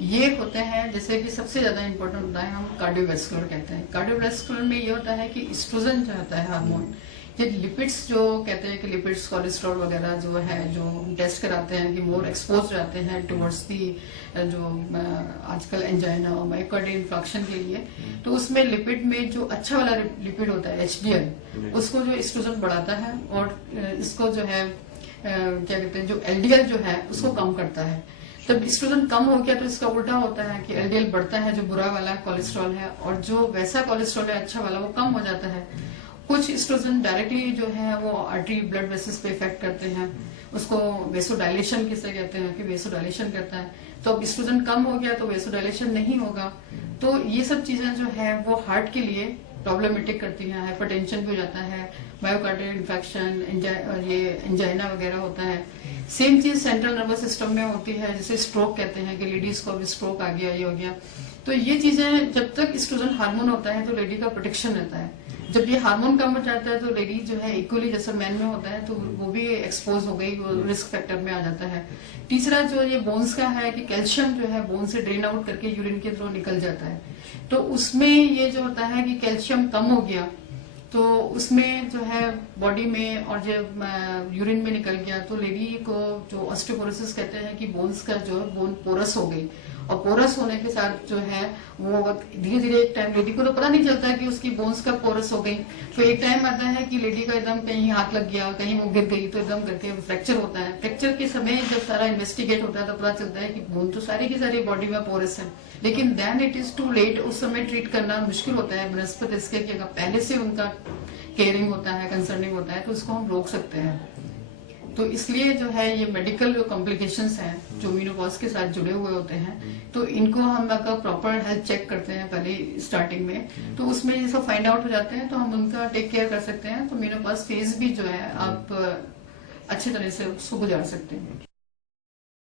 ये होते हैं जैसे कि सबसे ज्यादा इम्पोर्टेंट होता है, हम कार्डियोवैस्कुलर कहते हैं। कार्डियोवैस्कुलर में ये होता है कि एस्ट्रोजन जो होता है हार्मोन, ये लिपिड्स जो कहते हैं कि लिपिड्स कोलेस्ट्रॉल वगैरह जो है, जो टेस्ट कराते हैं कि मोर एक्सपोज रहते हैं टुवर्ड्स दी जो आजकल एंजाइना और मायोकार्डियल इन्फार्क्शन के लिए, तो उसमें लिपिड में जो अच्छा वाला लिपिड होता है एचडीएल, उसको जो एस्ट्रोजन बढ़ाता है और इसको जो है क्या कहते हैं जो एलडीएल जो है उसको कम करता है। जब एस्ट्रोजन कम हो गया तो इसका उल्टा होता है कि एलडीएल बढ़ता है, जो बुरा वाला कोलेस्ट्रॉल है, और जो वैसा कोलेस्ट्रॉल है अच्छा वाला वो कम हो जाता है। कुछ एस्ट्रोजन डायरेक्टली जो है वो आर्टरी ब्लड वेसल्स पे इफेक्ट करते हैं, उसको वेसोडाइलेशन किसे कहते हैं कि वेसोडाइलेशन करता है। तो अब एस्ट्रोजन कम हो गया तो वेसोडाइलेशन नहीं होगा, तो ये सब चीजें जो है वो हार्ट के लिए प्रॉब्लमेटिक करती हैं। हाइपरटेंशन भी हो जाता है, मायोकार्डियल इन्फेक्शन, ये एंजाइना वगैरह होता है। सेम चीज सेंट्रल नर्वस सिस्टम में होती है, जैसे स्ट्रोक कहते हैं कि लेडीज को अभी स्ट्रोक आ गया, ये हो गया। तो ये चीजें जब तक एस्ट्रोजन हार्मोन होता है तो लेडी का प्रोटेक्शन रहता है। जब ये हार्मोन कम हो जाता है तो लेडी जो है इक्वली जैसा मैन में होता है तो वो भी एक्सपोज हो गई, वो रिस्क फैक्टर में आ जाता है। तीसरा जो ये बोन्स का है कि कैल्शियम जो है बोन से ड्रेन आउट करके यूरिन के थ्रू निकल जाता है, तो उसमें ये जो होता है कि कैल्शियम कम हो गया तो उसमें जो है बॉडी में और जब यूरिन में निकल गया तो लेडी को जो ऑस्टियोपोरोसिस कहते हैं कि बोन्स का जो है बोन पोरस हो गई, और पोरस होने के साथ जो है वो धीरे धीरे एक टाइम लेडी को तो पता नहीं चलता कि उसकी बोन्स का पोरस हो गई, तो एक टाइम आता है कि लेडी का एकदम कहीं हाथ लग गया, कहीं वो गिर गई तो एकदम करके फ्रैक्चर होता है। फ्रैक्चर के समय जब सारा इन्वेस्टिगेट होता है तो पता चलता है कि बोन तो सारी की सारी बॉडी में पोरस है, लेकिन then it is too late. उस समय ट्रीट करना मुश्किल होता है बनस्पत इसके कि अगर पहले से उनका केयरिंग होता है, कंसर्निंग होता है, तो उसको हम रोक सकते हैं। तो इसलिए जो है ये मेडिकल जो कॉम्प्लिकेशंस हैं जो मेनोपॉज के साथ जुड़े हुए होते हैं, तो इनको हम अगर प्रॉपर हेल्थ चेक करते हैं पहले स्टार्टिंग में, तो उसमें ये सब फाइंड आउट हो जाते हैं तो हम उनका टेक केयर कर सकते हैं। तो मेनोपॉज फेज भी जो है आप अच्छी तरह से उसको गुजार सकते हैं।